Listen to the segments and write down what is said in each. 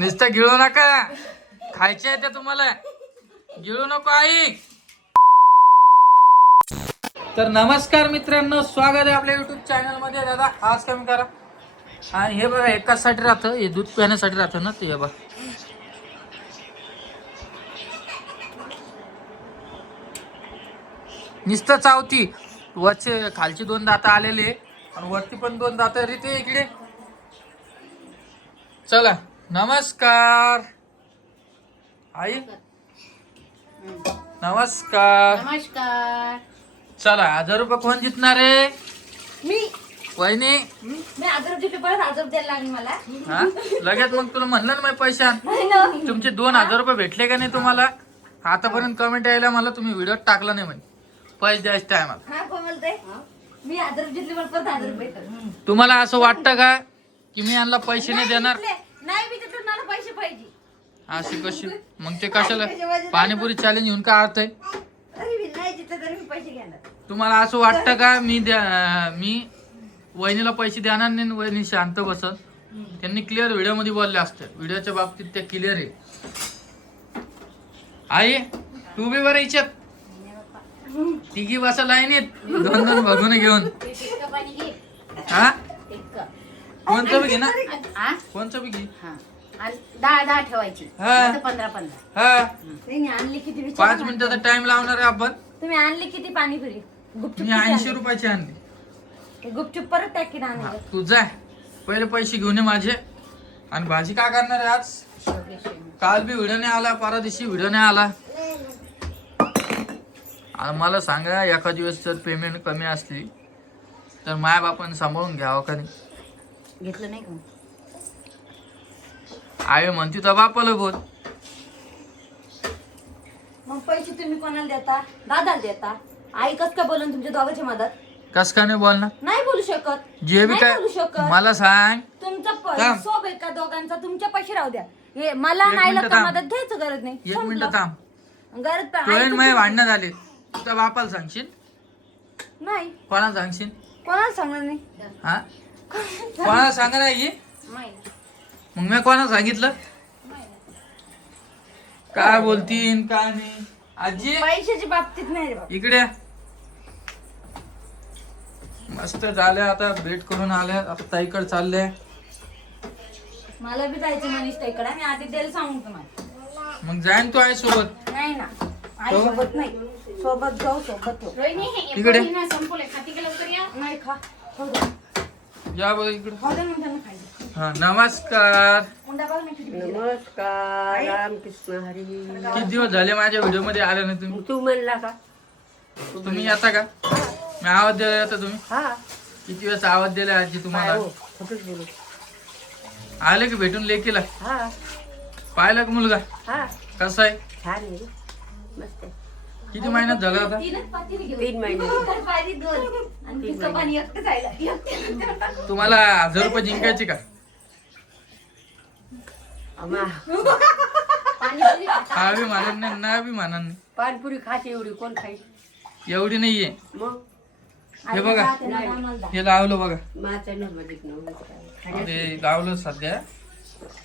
नुसतं गिळू नका, खायचे आहे ते तुम्हाला, गिळू नको आई. तर नमस्कार मित्रांनो, स्वागत आहे आपल्या युट्यूब चॅनल मध्ये. दादा आज कमी करा. आणि हे बघा एकासाठी राहतं, हे दूध पिण्यासाठी राहतं ना, ते बघा नुसतं चावती. वरचे खालची 2 दात आलेले आणि वरती पण 2 दात. रीते इकडे चला. नमस्कार आई. नमस्कार. नमस्कार. चला 1000 रुपये कोण जितणार आहे? मी वहिनी. मी 1000 रुपये परत 1000 द्यायला लागले मला. हा लगेच मग तुला म्हणलं ना मी पैसे आण. नाही ना. तुमचे 2000 रुपये भेटले का नाही तुम्हाला? आतापर्यंत कमेंट यायला मला तुम्ही व्हिडिओ टाकला नाही म्हणे पैसे द्यायच्या टायमाला. हा कोण बोलतोय? मी 1000 जितले मला परत 1000 भेटतात. तुम्हाला असं वाटतं का की मी यांना पैसे नाही देणार? नाही मी देतो, मला पैसे पाहिजे. अशी कशी? मग ते कशाला पाणीपुरी चॅलेंज घेऊन काय अर्थ आहे? अरे मी नाही जितले तरी मी पैसे घेणार. तुम्हाला असं वाटतं का मी वहिनीला पैसे देणार नाही? वहिनी शांत बसत. त्यांनी क्लिअर व्हिडिओ मध्ये बोलले असते. व्हिडिओच्या बाबतीत ते क्लिअर आहे. आई तू बी बरं इच्छा तिघी बसा लाईनीत 2-2 बघून घेऊन. पाणी घे. हा एक कोणतं बी घे ना, हा कोणतं बी घे. हा आणि 10 ठेवायची. हा. आता 15. हा तुम्ही आणली किती विचार? 5 मिनिटाचा टाइम लावणार आहे आपण. तुम्ही आणली किती पाणीपुरी? गुपचूप मी 80 रुपयाची आणली. गुपचूप परत पॅकेट आणलं. तू जाय पहिले पैसे घेऊन ये माझे. आणि भाजी काय करणार आहे आज? काल बी व्हिडिओ नाही आला, परवा दिवशी व्हिडिओ नाही आला. आणि मला सांगा एका दिवस जर पेमेंट कमी असली तर माय बापाने सांभाळून घ्यावं का नाही? घेतलं नाही का? आई म्हणती तर बापाला बोल. मग पैसे तुम्ही कोणाला देता? दादाला देता. आई कस का बोलून तुमच्या दोघांची मदत? कस का नाही बोलणार? नाही बोलू शकत. जे बी नाही काय बोलू शकत. मला सांग. तुमचा थांब. सोब आहे का दोघांचा? तुमच्या पैसे राहू द्या. हे मला एक नाही मिनिटं का थांब. मदत घ्यायचं गरज नाही. 1 मिनिट संपलं. थांब. गरज पण तो आई माझे तुमची- भांडणं झाले. तुझ्या बापाला सांगशील? नाही कोणाला सांगशील? कोणाला सांगणार नाही. हा कोणाला सांगणार आहे? मग मी कोणाला सांगितलं? काय बोलतीन काय नाही? आजी पैशाच्या बाबतीत नाही रे बाबा. इकडे मस्त झाले. आता भेट करून आले. आता ताईकडे चालले. मला बी जायचं मनीष ताईकडे. आणि आधी द्यायला सांगू तुम्हाला. मग जाईन तू आई सोबत. नाही ना आई सोबत नाही. सोबत जाऊ सोबत येऊ. इकडे नाही खा. खाऊ दे. या बघ इकडे. खाऊ दे मग त्यांना खायला. हा नमस्कार. उंडा बघ ना किती बिझी. नमस्कार. रामकृष्ण हरी. किती दिवस झाले माझ्या व्हिडिओ मध्ये आले नाही तुम्ही? तू म्हणला का? तुम्ही येता का? मी आवाज द्यायला येता तुम्ही? हा. किती वेळेस आवाज दिला आजी तुम्हाला? खोटंच बोलू. आले की भेटून लेकीला? हा पाहिलं का मुलगा हा. कसा आहे? छान आहे रे. मस्त आहे. किती महिन्यात झाला आता? 3च पातेली घेऊ. 3 महिने. पाणी 2 आणि तिचं पाणी एकटं जायला. तुम्हाला 1000 रुपये जिंकायचे का? आम्हा पाणीपुरी हा बी मानत नाही ना बी मानत नाही. पानपुरी खाते एवढी कोण खाईल? एवढी नाहीये. मग हे बघा आम्हाला हे लावलं बघा. माझं न बघितलं. ते लावलं सध्या.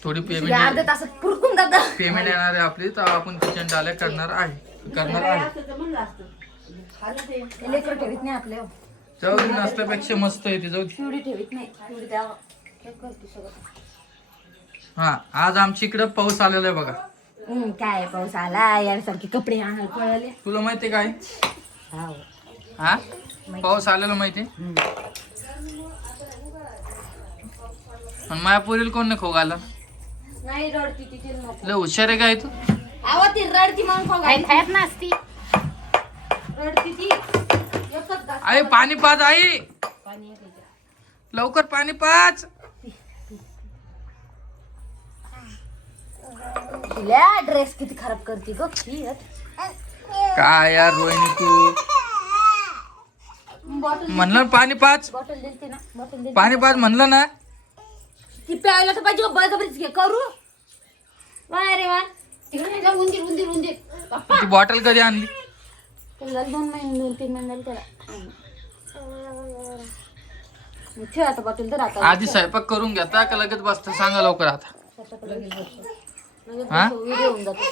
थोडी अर्ध्या पेमेंट तासात पुरकून जातं. पेमेंट येणार आहे आपली तर आपण किचन डाले करणार आहे. असं तर म्हणलं असतं. लेकरं ठेवीत नाही आपले. जाऊ दे, नसल्यापेक्षा मस्त आहे ते. जाऊ दे. शिवडी ठेवीत नाही. शिवडी द्यावं. हे करते सगळं. हा आज आमच्या इकडे पाऊस आलेला आहे बघा. काय पाऊस आला यासारखे कपडे आणायला पळाले. तुला माहितीये काय? हा. हा पाऊस आलेला माहितीये. आणि मायापुरील कोण नाही खोगाला? नाही रडती तिथे नको. लय हुशार आहे काय तू? आवा ती रडती म्हणून खायत नसती. रडती ती एकच घास. आई पाणी पाच आई. पाणी आहे त्याच्यात. लवकर पाणी पाच. तिला ड्रेस किती खराब करते ग. काय यार रोहिणी तू बॉटल म्हणलं पाणी पाच. बॉटल दिलते ना. बॉटल दिलते. पाणी पाच म्हणलं ना. ती प्यायला तर पाहिजे. बळजबरीच घे करू. वा रे वा. तिकडे जा. उंदीर उंदीर उंदीर. पप्पा ती बॉटल कधी आणली? त्याला 2 महिने 2-3 महिने झाले त्याला. ठेव आता बॉटल तर आता. आधी स्वयंपाक करून घेता का लगेच बसता? सांगा लवकर आता. हा व्हिडिओ होऊन जातो.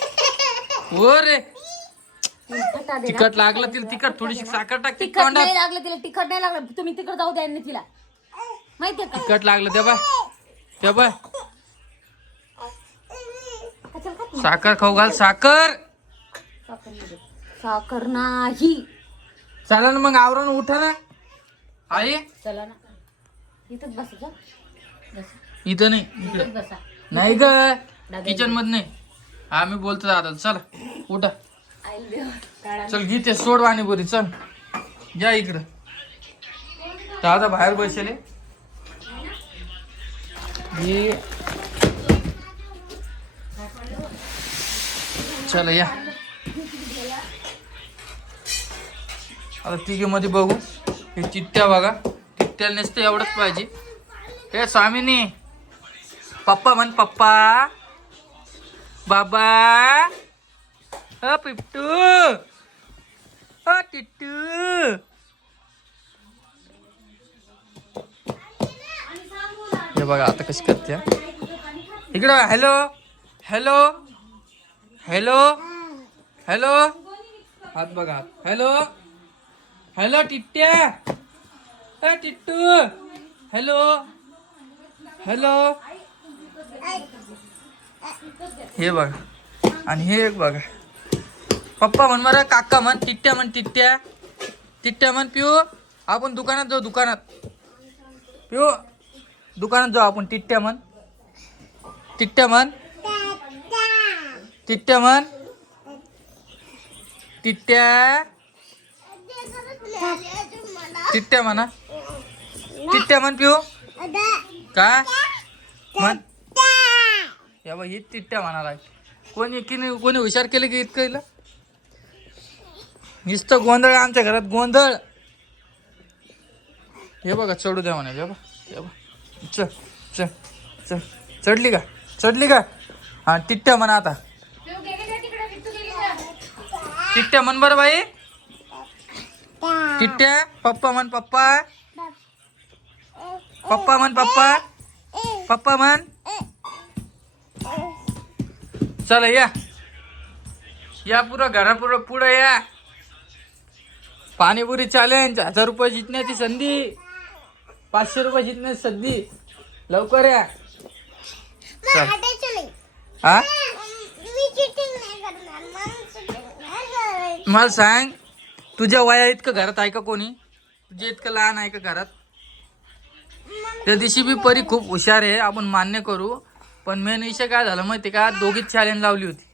हो रे फटा दे ना. तिखट लागलं तिला तिखट थोडीशी साखर टाकते तिखट तोंडात. नाही लागलं तिला, तिखट नाही लागलं. तुम्ही तिकडे जाऊ द्या तिला, माहितीये का? तिखट लागलं त्या बाय कशाला खात साखर खाऊ घाल साखर. नाही? साखर नाही. चला ना मग आवरण उठा ना आई. चला ना, इथंच बसा जा. इथं नाही इथंच इकडे बसा. नाही ग किचन मध्ये नाही. हा मी बोलतो दादा चला उठा. आईल देव काढा. चल घे ते सोड पाणीपुरी चल या इकडं. दादा बाहेर बसले घे. चला या आता तिघे मध्ये बघू. हे चिट्ट्या बघा, चिट्ट्याला नसतं एवढंच पाहिजे. हे स्वामीनी पप्पा म्हण पप्पा बाबा. पिट्टू टिट्टू. हे बघा आता कशी करते इकडं. हॅलो हॅलो हॅलो हॅलो हात बघा हॅलो हॅलो टिट्ट्या टिट्टू हॅलो हॅलो. हे बघा आणि हे एक बघा. पप्पा म्हण बरं, काका म्हण, टिट्ट्या म्हण, टिट्ट्या टिट्ट्या म्हण. पिऊ आपण दुकानात जाऊ, दुकानात पिऊ दुकानात जाऊ आपण. टिट्ट्या म्हण, टिट्ट्या म्हण, टिट्ट्या म्हण, टिट्ट्या टिट्ट्या म्हणा, टिट्ट्या म्हण पिऊ. काय म्हण या बा ही टिट्ट्या म्हणाला. कोणी कोणी हुशार केलं की इतकं नुसतं गोंधळ आमच्या घरात गोंधळ. हे बघा चढू द्या म्हणे. हे बघा चल चल चल चढली का चढली का. हा टिट्ट्या म्हणा आता. टिट्ट्या म्हण बरं बाई. टिट्ट्या पप्पा म्हण पप्पा. पप्पा म्हण पप्पा. पप्पा म्हण. चला या पुरं घरापुरं पुढं या. पाणीपुरी चॅलेंज 1000 रुपये जिंकण्याची संधी, 500 रुपये जिंकण्याची संधी. लवकर या. हा मला सांग तुझ्या वया इतकं घरात आहे का कोणी? तुझे इतकं लहान आहे का घरात? त्या दिवशी बी परी खूप हुशार आहे आपण मान्य करू, पण मेन विषय काय झाला माहिती का, दोघीच चॅलेंज लावली होती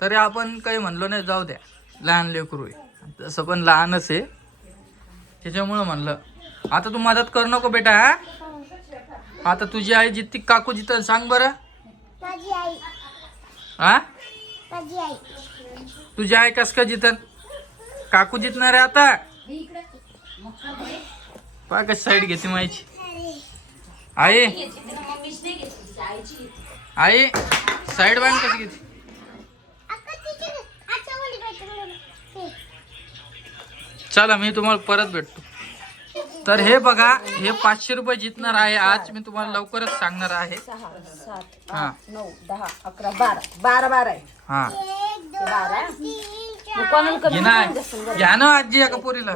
तरी आपण काही म्हणलो नाही, जाऊ द्या लहान लेकरू आहे. तसं पण लहानच आहे त्याच्यामुळं म्हणलं. आता तू मदत करू नको बेटा. हा आता तुझी आई जितती काकू जिथं सांग बरं. हा तुझी आई कस का जिथं काकू जितणार आहे आता. पहा कशी साईड घेते माहिती. आई आई साईड बांध कशी घेते. चला मी तुम्हाला परत भेटतो. तर हे बघा हे 500 रुपये जितणार आहे आज. मी तुम्हाला लवकरच सांगणार आहे. 6 7 हा 8 9 10 11 12 आहे. हा 12 कोणाला कमी घ्या ना आजी एका पोरीला.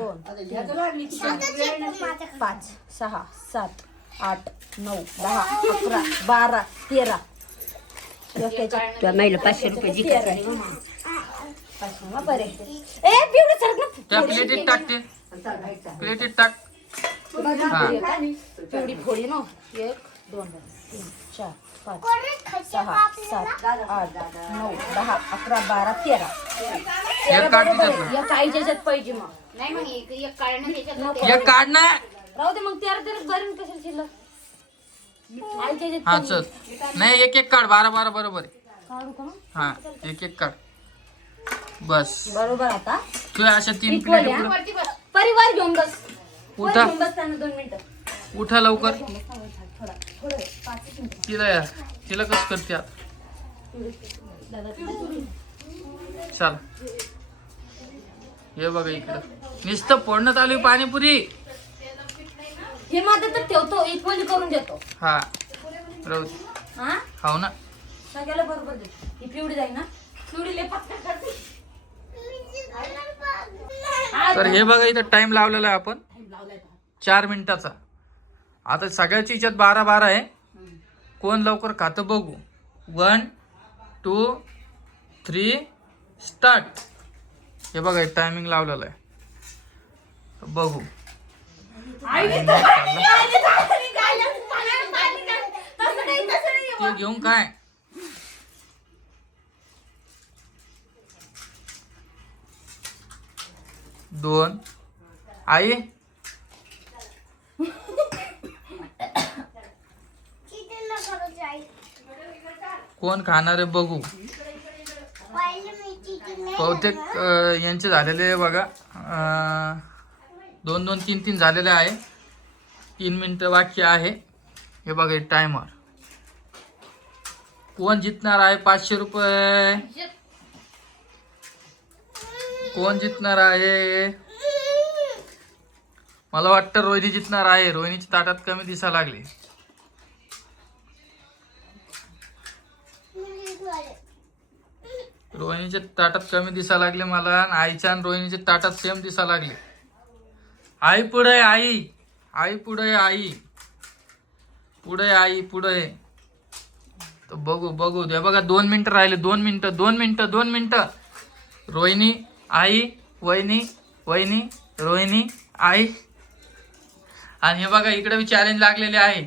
5 6 7 8 9 10 11 12 13. तुला माहिती 500 रुपये जिंकायचं. त्या प्लेटीत टाकते, प्लेटीत टाक. हा पिवडी फोडी ना. 1 2 3 4 5 6 7 8 9 10 11 12 13. एक काढ तिच्यातलं. या काहीच्या ह्याच्यात पाहिजे मग. नाही मग एक काढणं त्याच्यात एक काढ ना. राहू दे मग 13 13 बरं कशाला शिल्लक. आईच्या ह्याच्यात हा चल नाही एक काढ. 12 12 बरोबर आहे. काढू का मग? हा एक काढ बस. बरोबर. आता तू अशा 3 इक्वल प्लेट आहे, हा. परिवार घेऊन बस. वर उठा घेऊन बस त्यांना 2 मिनिटं. उठा लवकर. थोडं 5 मिनिटं. तिला कसं करते आता. चल हे बघा इकडं नुसतं फोडणं चालू आहे पाणीपुरी. हे मध्ये तर ठेवतो, इक्वली करून देतो. हा राहू दे. हा खाऊ ना. सगळ्याला बरोबर दे. ही पिवडी जाईल ना, पिवडी लय पटकन करते. तर हे बघा इथं टाइम लावलेला आहे आपण लावलाय पहा. 4 मिनिटाचा. आता सगळ्याची याच्यात 12-12 आहे. कोण लवकर खातं बघू. 1 2 3 स्टार्ट. हे बघा टायमिंग लावलेलं आहे. तर बघू. ते घेऊन काय दोन. आई कोण खाणार आहे बघू. बहुतेक यांचे झालेले बघा 2-2 3-3 झालेले आहे. 3 मिनिटं बाकी आहे. हे बघा टायमर. कोण जितणार आहे 500 रुपये. कोण जितणार आहे. मला वाटतं रोहिणी जितणार आहे. रोहिणीच्या ताटात कमी दिसा लागले. रोहिणीच्या ताटात कमी दिसा लागले मला. आईच्या आणि रोहिणीच्या ताटात सेम दिसा लागले. आई पुढे. आई आई पुढे. आई पुढे. आई पुढे. तर बघू बघू द्या. बघा 2 मिनिटं राहिले. 2 मिनिटं 2 मिनिटं 2 मिनिटं. रोहिणी आई वहिनी वहिनी रोहिणी आई. आणि हे बघा इकडे बी चॅलेंज लागलेले आहे.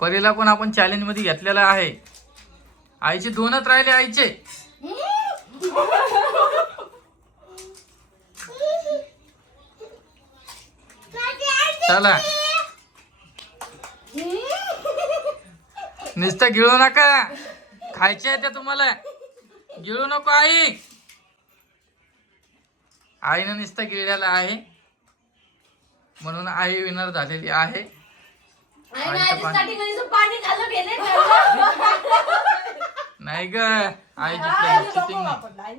परीला पण आपण चॅलेंज मध्ये घेतलेला आहे. आईचे 2च राहिले. आईचे चला नुसतं गिळू नका. खायचे आहे ते तुम्हाला. गिळू नको. आई आईनं नुसतं गिळलेलं आहे म्हणून आई विनर झालेली आहे. नाही ग आई जिंकली. चिटिंग नाही.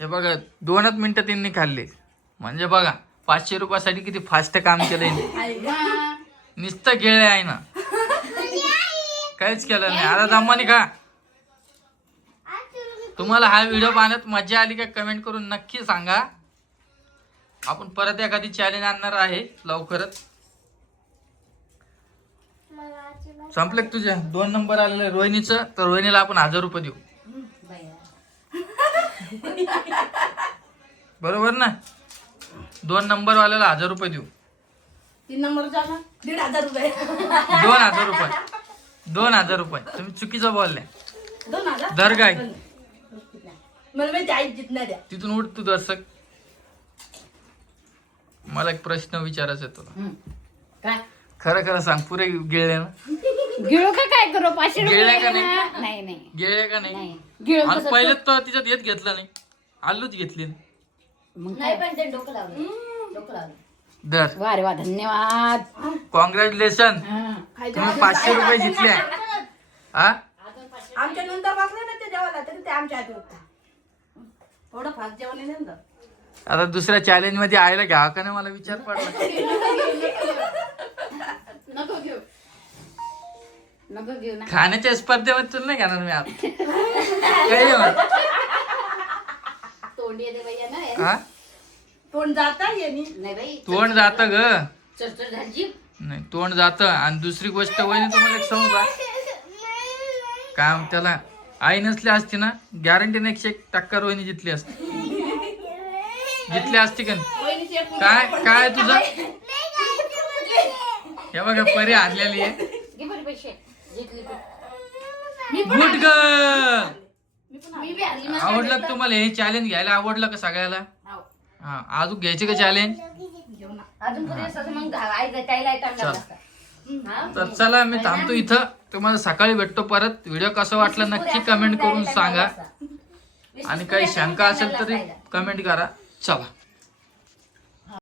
हे बघा 2च मिनिटं त्यांनी खाल्ली. म्हणजे बघा 500 रुपयासाठी किती फास्ट काम केलंय. नुसतं गिळले आहे ना. काहीच केलं नाही. आता दमानी का. तुम्हाला हा व्हिडिओ पाहण्यात मजा आली का कमेंट करून नक्की सांगा. आपण परत एखादी चॅलेंज आणणार आहे लवकरच. संपले तुझ्या 2 नंबर आलेले रोहिणीचं. तर रोहिणीला आपण 1000 रुपये देऊ. बरोबर ना. 2 नंबर वाल्याला 1000 रुपये देऊ. 3 नंबर झाला 1500 रुपये. 2000 रुपये. 2000 रुपये. तुम्ही चुकीचं बोलले. 2000 दर काय मला माहिती आई जितणार द्या. तिथून उठ तू दर्शक. मला एक प्रश्न विचारायचा आहे तुला. काय खरं खरं सांग. पुरे गिळले ना. गिळू का काय करू 500 गिळले का रुपये. नाही. नाही नाही गिळले का नाही. गिळू आणि पहिले तर तिच्यात येत घेतला नाही. आलूच घेतली. मग नाही पण ते डोकं लावलं. डोकं लावलं. दर वा रे वा धन्यवाद. कॉंग्रॅच्युलेशन. तुम्ही 500 रुपये जितले. हा आमच्या नंतर वागले ना ते जेवायला तरी ते आमच्या हाती होता. थोडं फास्ट जेवण आहे नंतर. आता दुसऱ्या चॅलेंज मध्ये आयला घ्यावा का नाही मला विचार पडला. नको घेऊ नको घेऊ ना. खाण्याच्या स्पर्धेमध्ये तुला नाही घेणार मी आता. काही म्हण. तोंडी येते बाई ना. हा तोंड जाता येणी. नाही बाई. तोंड जात ग. चरचर झाली. नाही तोंड जात. आणि दुसरी गोष्ट वहिनी तुम्हाला एक सांगू का. काय त्याला आई नसली असती ना गॅरंटीने 101% रोहिणी जितली असती. जितली असती का नाही? काय काय तुझं. हे बघा परी आणलेली आहे. घे बरे पैसे. जिंकली तू. Good girl. मी बी हरली. मला आवडलं का तुम्हाला हे चॅलेंज घ्यायला. आवडलं का सगळ्याला. हा अजून घ्यायचे का चॅलेंज. अजून पुढे असं मग आई त्याला टाइम चल. लागला. तर चला मी थांबतो इथं. तुम्हाला सकाळी भेटतो परत. व्हिडिओ कसा वाटला नक्की कमेंट करून सांगा. आणि काही शंका असेल तरी कमेंट करा. चला.